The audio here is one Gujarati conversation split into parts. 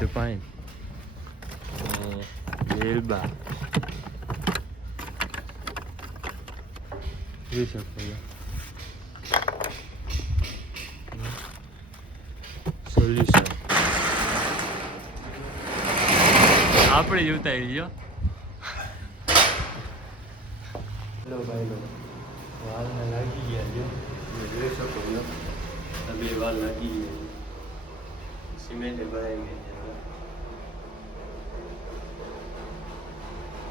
the pine. Elba. જોઈ શકો છો સોલ્યુશન આપણે જ ઉતારી જો લો ભાઈ લો વાલને લાગી ગયા જો જોઈ શકો છો બે વાલ લાગી ગયા સિમેન્ટ ભરાઈ ગયા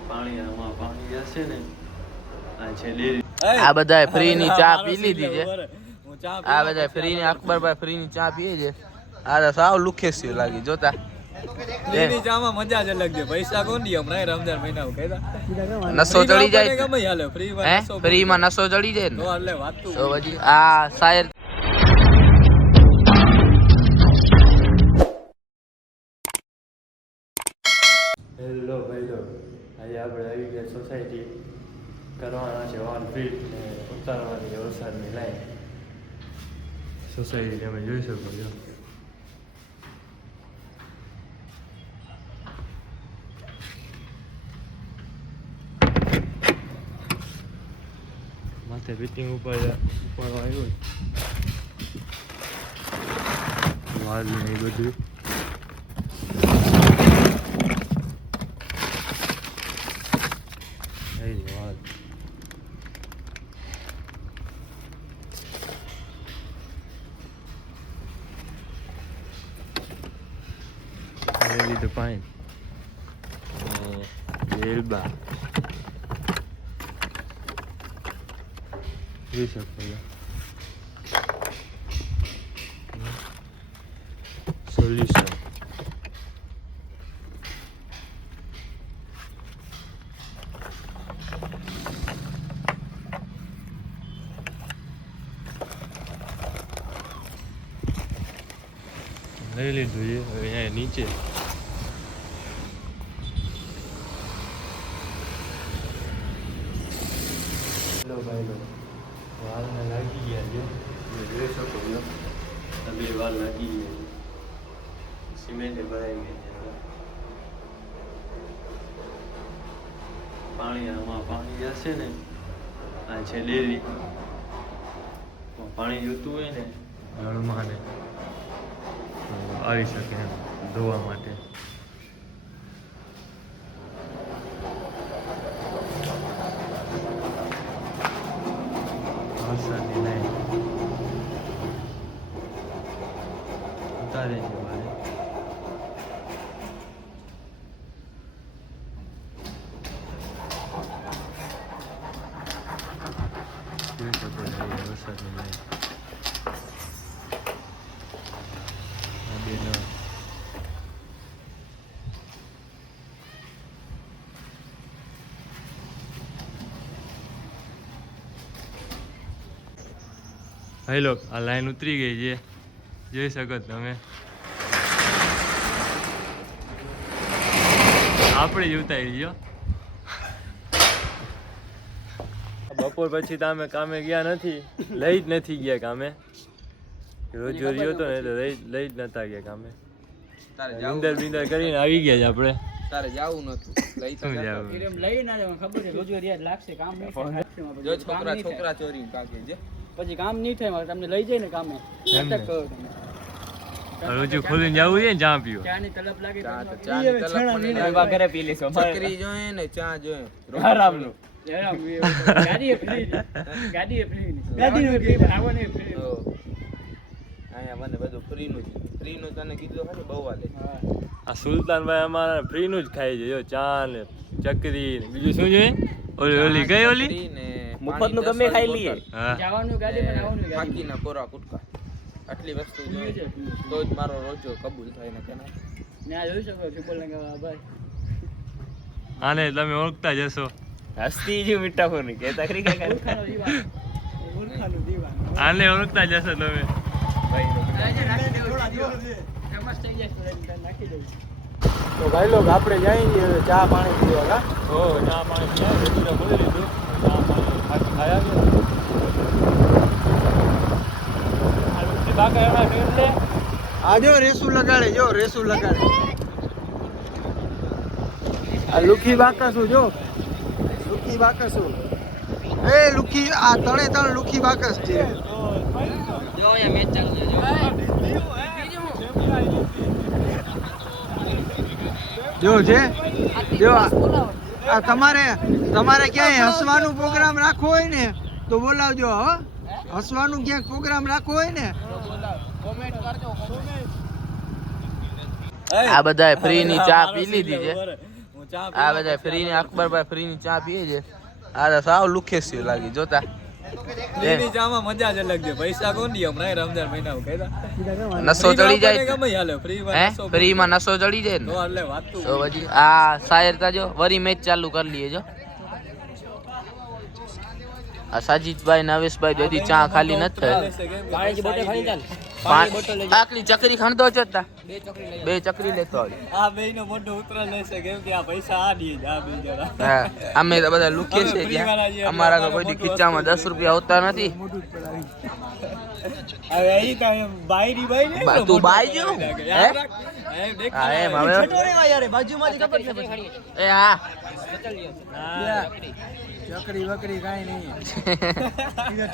પાણી આમાં પાણી જશે ને આ છે ડેરી આ બધા ફ્રી ની ચા પી લીધી છે આ બધા ફ્રી ની અકબરભાઈ ફ્રી ની ચા પીએ છે આ સાવ લુખેસ્યું લાગી જોતા ફ્રી ની ચા માં મજા જ અલગ છે પૈસા કોણ દી હમણાં રમજાન મહિના કહેતા નસો ચડી જાય ગમે હાલે ફ્રી માં ફ્રી માં નસો ચડી જાય ને તો એટલે વાત તો પછી આ શાયર હેલો ભાઈ લો આજે આપણે આવી ગયા સોસાયટી કરવાના છે વાલ ફીટ ને ઉતારવાની વરસાદની લાઈન સોસાયટી તમે જોઈ શકો છો માથે ફિટિંગ ઉપર આવ્યું વાલ ને એ બધું Ready to pine. Elba. જોઈ શકો છો સોલ્યુશન લઈ લીધું છે હવે અહીંયા નીચે લો ભાઈ લો વાલને લાગી ગયા જો જોઈ શકો છો બે વાલ લાગી ગયા સિમેન્ટ ભરાઈ ગયા પાણી આમાં પાણી જશે ને આ છે ડેરી પાણી જોતું હોય ને નળમાં ને આવી શકે એમ ધોવા માટે વરસાદની લાઈન ઉતારે છે મારે જોઈ શકો છો વરસાદની લાઈન ભાઈ લોક આ લાઈન ઉતરી ગઈ છે જોઈ શકો તમે આપણે જ ઉતારી ગયો બપોર પછી તો અમે કામે ગયા નથી લઈ જ નથી ગયા કામે રોજ રહ્યો હતો ને એટલે લઈ જ નતા ગયા કામે વિંદર વિંદર કરીને આવી ગયા છે આપણે તારે જાવું નતું લઈ તો જાવ લઈ ના જવાનું ખબર છે રોજ રિયાદ લાગશે કામ નહીં જો છોકરા ચોરી કાકે છે પછી કામ નહીં થાય મારે તમને લઈ જાય ને કામે નાટક કરો તમે રોજુ ખોલીને જવું છે ને ચા પીવો ચાની તલબ લાગે ચા ઘરે પી લેશો ચકરી જોઈએ ને ચા જોઈએ આરામનું ગાડી ફ્રી ગાડી ફ્રી પણ આવવાની ફ્રી અહીંયા મને બધું ફ્રીનું તને કીધું ખરું બહુ વાલે આ સુલતાનભાઈ અમારા ફ્રીનું જ ખાઈ છે જો ચા ને ચકરી ને બીજું શું જોઈએ ઓલી કઈ ઓલી મફતનું ગમે ખાઈ લઈએ જવાનું ગાડી પણ આવવાનું ગાડી બાકીના કોરા કુટકા આટલી વસ્તુ જોઈએ તો જ મારો રોજો કબૂલ થાય ને કેના મેં જોઈ શકો ફિબોલ લગાવવા ભાઈ આને તમે ઓળખતા જશો હસ્તી જો મીઠા ફોન કહેતા ખરી કે ઓળખાનું દીવાન આને ઓળખતા જશો તમે તો ભાઈ લોક આપણે જઈએ ચા પાણી પીવા કા ઓ ચા પાણી પીવા બોલી લીધું ચા પાણી ખાયા આ જો રેસુ લગાડે આ લુખી બાકસું જો લુખી બાકસું એ લુખી આ તણે તણ લુખી બાકસ છે જો છે જો આ તમારે ક્યાંય હસવાનું પ્રોગ્રામ રાખવો હોય ને તો બોલાવજો હો હસવાનું ક્યાંક પ્રોગ્રામ રાખવો હોય ને આ બધા ફ્રી ની ચા પી લીધી છે આ બધા ફ્રી ની અકબરભાઈ ફ્રી ની ચા પીએ છે આ સાવ લુખેસ્યું લાગી જોતા ફ્રીની ચામાં મજા જ અલગ છે પૈસા કોણ દે હમણાં રમજાન મહિનામાં કહેતા નસો ચડી જાય ગમે હાલે ફ્રીમાં હે નસો ફ્રી માં નસો ચડી જાય ને તો એટલે વાત તો તો પછી આ શાયરતા જો વરી મેચ ચાલુ કરી લઈએ જો આ સાજીદભાઈ નવેશભાઈ બધી ચા ખાલી નથી આટલી ચકરી ખણતો છો તા બે ચકરી લેતો આવી આ બે નો મોટો ઉતરા લેશે કેમ કે આ પૈસા આ દે આ બે જણા હા અમે તો બધા લુકે છે ત્યાં અમારા તો કોઈ ખીચામાં 10 રૂપિયા હોતા નથી હવે અહીં તો બાયરી બાઈ ને તું બાઈ જો હે હા એમ હવે યાર બાજુમાંથી ખબર છે એ હા ચકરી વકરી કાઈ નહીં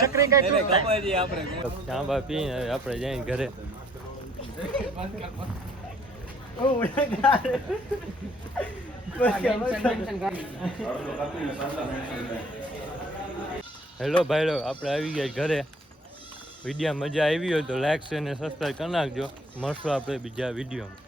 ચકરી કાઈ ખબર છે આપણે ચાંબા પીને હવે આપણે જઈને ઘરે હેલો ભાઈ લો આપણે આવી ગયા ઘરે વિડીયો મજા આવી હોય તો લાઈક શેર અને સબસ્ક્રાઈબ કરી નાખજો મળશું આપણે બીજા વિડીયોમાં